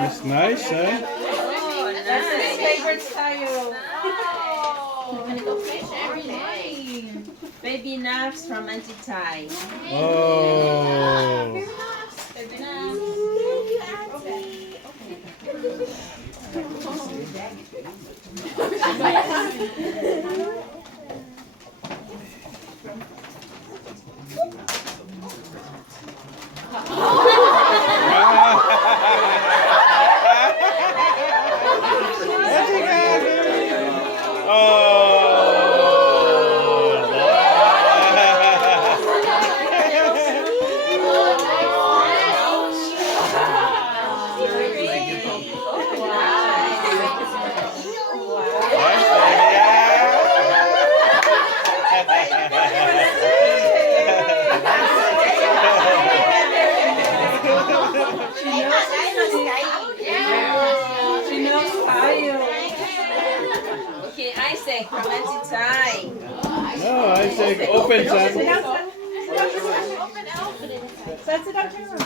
That's nice, huh? That's his favorite style. We're gonna go fish every day. Baby naps from Auntie Ty. Oh. Baby naps. Okay, Isaac from Auntie Ty. No, Isaac, open, son. Sit down, Taylor.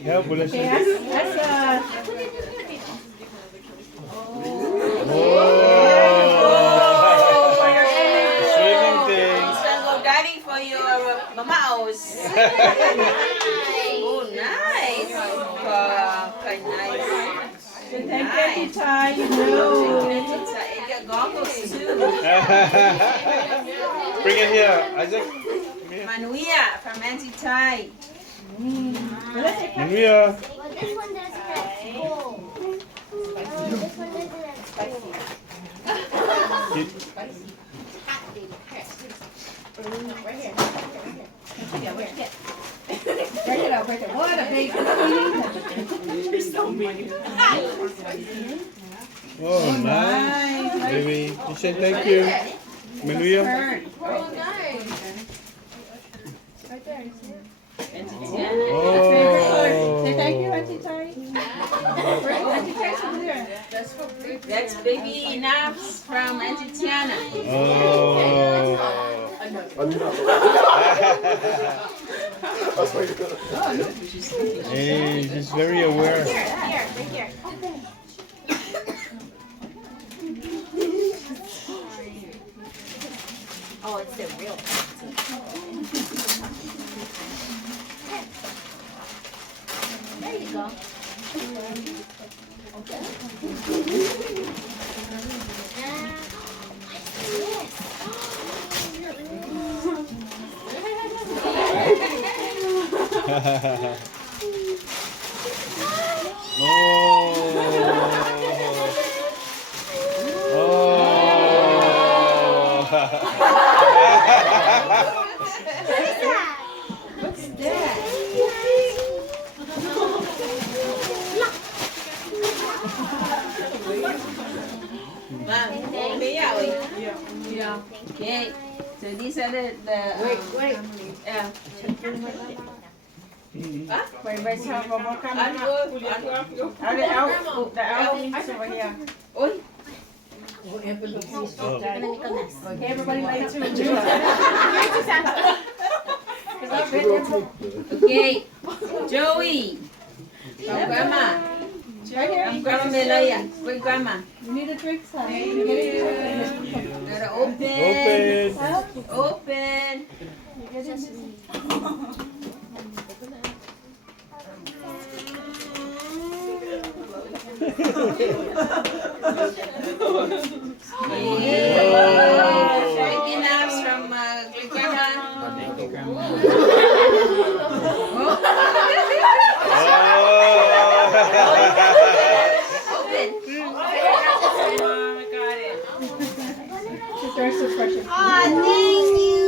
Yeah, boleh Okay, sih. that's Swimming thing. He's gonna go diving for your mouse. Oh, nice. Quite nice. thank you, Ty. You know. You got goggles too. Bring it here, Isaac. Come here. Manuia from Auntie Ty. Manuia. Well, this one does get full. This one doesn't have spicy. Break it up, break it. What a big You're so mean. Oh, nice. Baby, you said thank you. Manuia. Oh, nice. Right there. You see it? Auntie Oh. Say thank you, Auntie Ty. Auntie Ty's over there. That's baby naps from Auntie Tiana. Oh. Hey, she's very aware. Here, right here. Oh, it's the real There you go. Okay. What's that? Yeah. Okay. So these are the Wait. Wait, tell me what kind of the elf over here. Oi. Okay, everybody lay to it. Okay. Joey. From Grandma. Right here. From Grandma Melaya. With Grandma. You need a drink, son. You get it? Gotta open. Open. Open. Baby naps from Grandma. Open. She's very so precious. Thank you.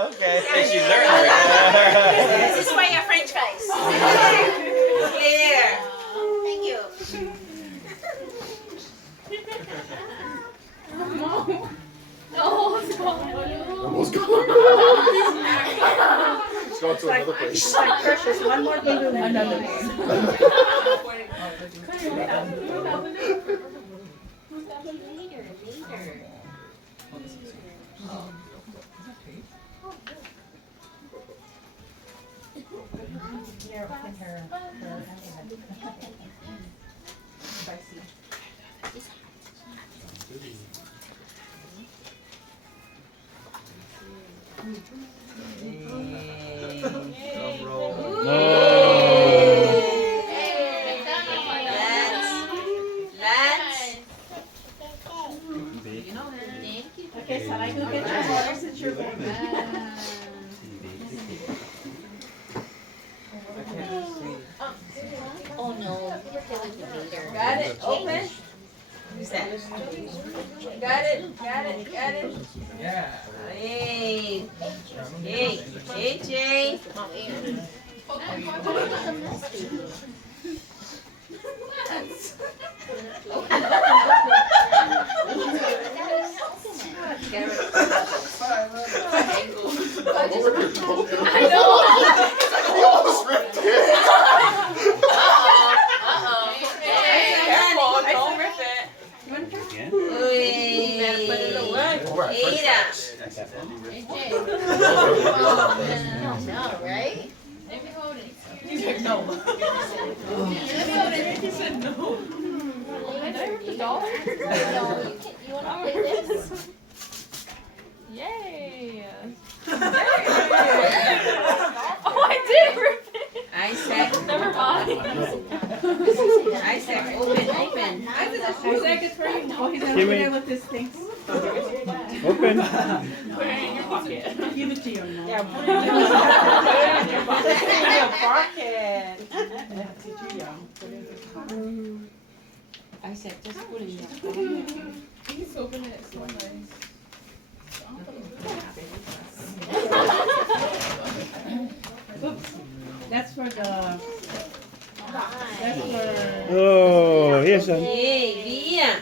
Okay. She learned. This is why you're French fries. Here. Thank you. Almost gone. It's gone to another place. Like precious. One more balloon. Another one. Okay, so I go get your water since you're back. Oh no, you're killing me later. Got it? Open? Who's that? Got it? Got it? Got it? Yeah. Hey. Hey. Hey, Jay. I know. Careful, don't rip it. Hey. Better put it away. Ada. No, right? He's like, no. He said no. No, you want to play this? Yay! Isaac. Never mind. Isaac, open. Isaac, it's for you. Oh, he's over Give me- there with his things. Open. Put it in your pocket. Give it to you now. Yeah, put it in your pocket. Isaac, just put it in your pocket. Please open it. It's so nice. That's for the. That's for. Oh, here's a. Hey, Via.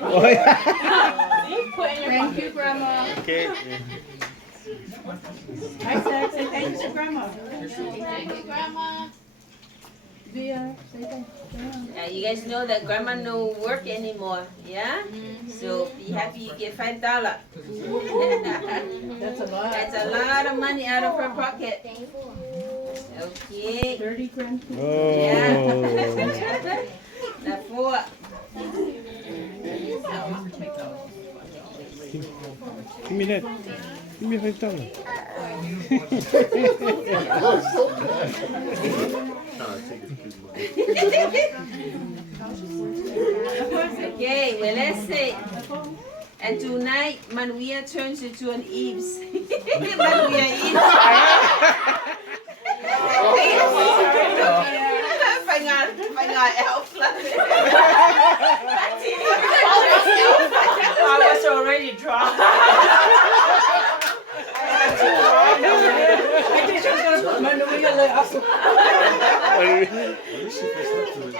Oh, yeah. Thank you, Grandma. Okay. Isaac, say thank you to Grandma. Thank you, Grandma. Via, say thank you. You guys know that grandma no work anymore, yeah? So be happy you get $5. That's a lot. That's a lot of money out of her pocket. Thankful. Okay. 30 grand. Yeah. Oh. Now four. Give me that. Give me $5. Okay, well let's see. And tonight, Manuia turns into an Eves. Manuia Eves. Pangal elf. I was already drunk. I think she was going to put Manuia last.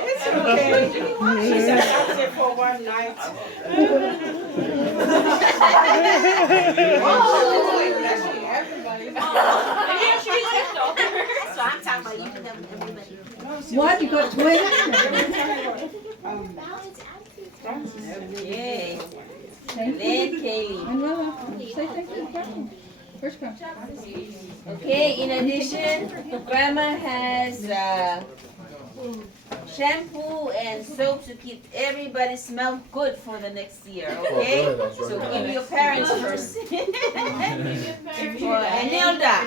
It's okay. She said that's it for one night. So I'm talking about you and them, everybody. What? You got twins? Okay. Thank Then you. Kaylee. Manuela, say thank you to Grandma. First Grandma. Okay, in addition, Grandma has shampoo and soap to keep everybody smell good for the next year, okay? So give your parents first. For Enilda.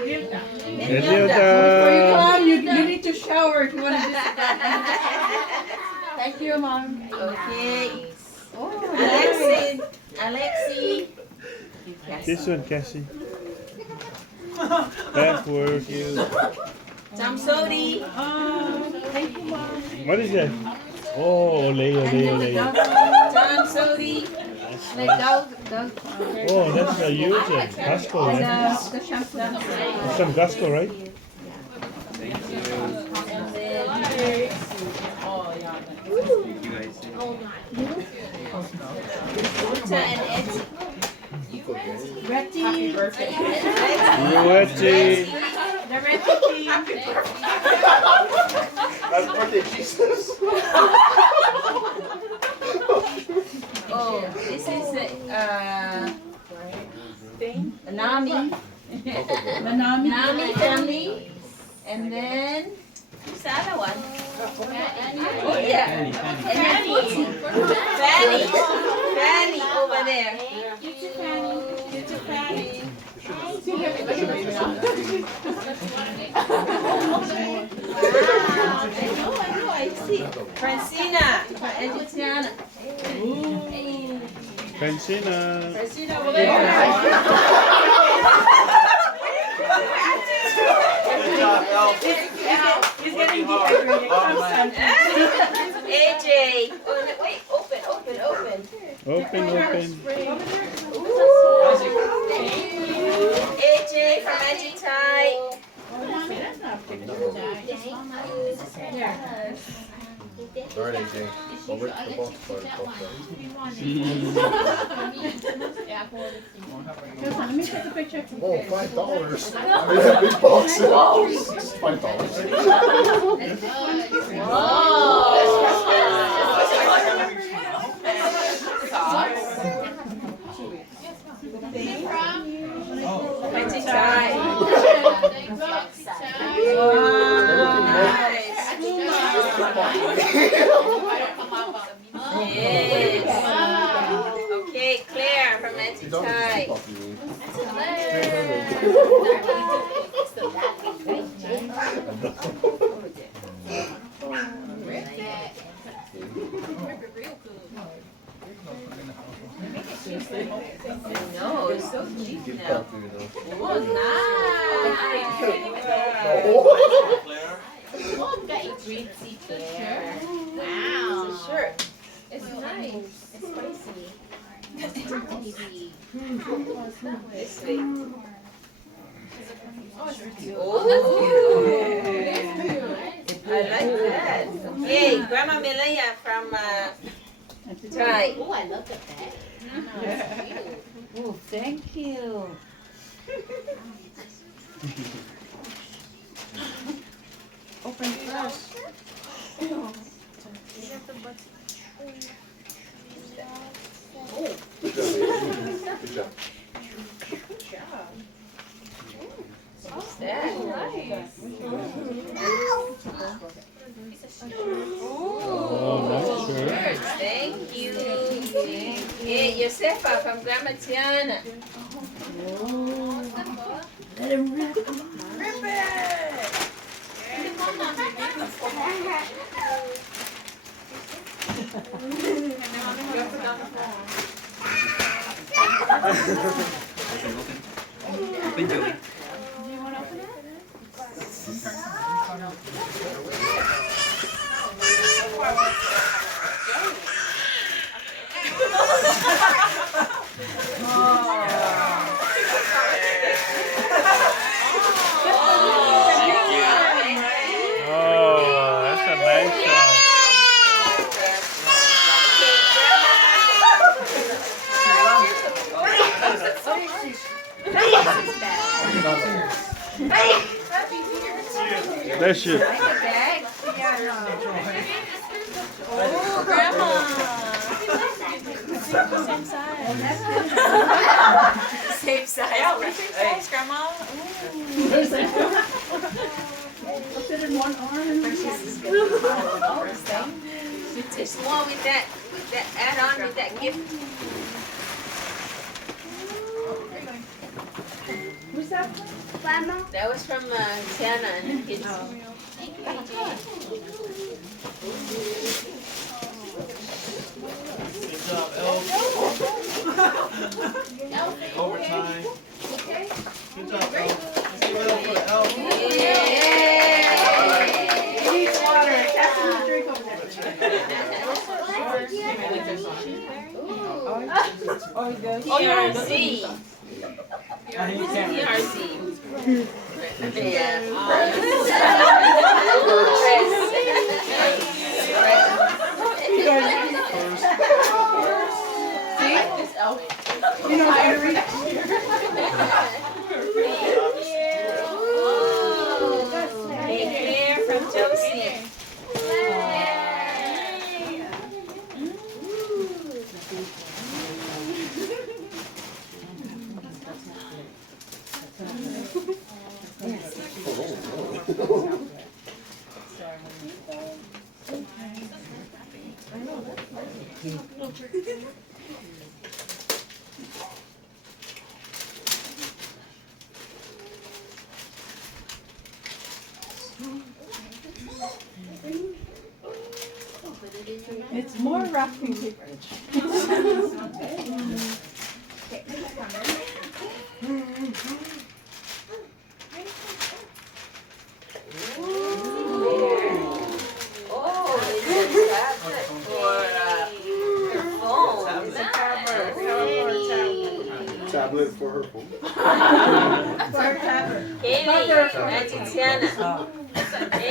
Before you come, you need to shower if you want to do something. Thank you, Mom. Okay. Oh, Alexi. This one, Cassie. That for you. Tom Sodi. thank you, Mom. What is that? Oh, Leo. Tom Sodi. Oh, that's a huge Gasco, right? The shampoo. That's some Gasco, right? Uta and Etsy. Happy birthday. Ruetti. They're ready Happy birthday, Jesus. Oh, this is Nami. Nami family. And then, who's the other one? Oh yeah. And then Fanny. Fanny over there. You too, Fanny. I see. Francina and Tiana. Francina. Francina over there. He's getting dehydrated. Come, son. AJ. Oh, no, wait, open. Open. AJ from Agitai. Alright, AJ. Over to the box. Let me take a picture. Oh, $5. I mean, that big box. $5. Yes. Okay, Claire from Agitai. No, it's so cheap now. Oh, nice. Wow. It's a shirt. It's nice. It's spicy. This way. Oh, I like that. Okay, Grandma Melania from Thai. Oh, I love the bag. Oh, thank you. Open first. Good job. What's that? Oh, nice shirt. Thank you. Yeah, Josefa from Grandma Tiana. Let him rip. Rip it. Open, Joey. Oh, that's a nice one. Bless you. Oh, Grandma. Same size. Thanks, Grandma. I'll fit in one arm and There's more with that add on with that gift. who's that? Grandma. That was from Tiana and the kids. Good job, Elf. Overtime. Good job, Elf. Let's give it up for the Elf. He needs water. Pass him a drink over there. PRC. You know how to read. Josie. It's more wrapping paper. Oh, it's a tablet for her phone. Tablet for her phone. Katie, Auntie Tiana.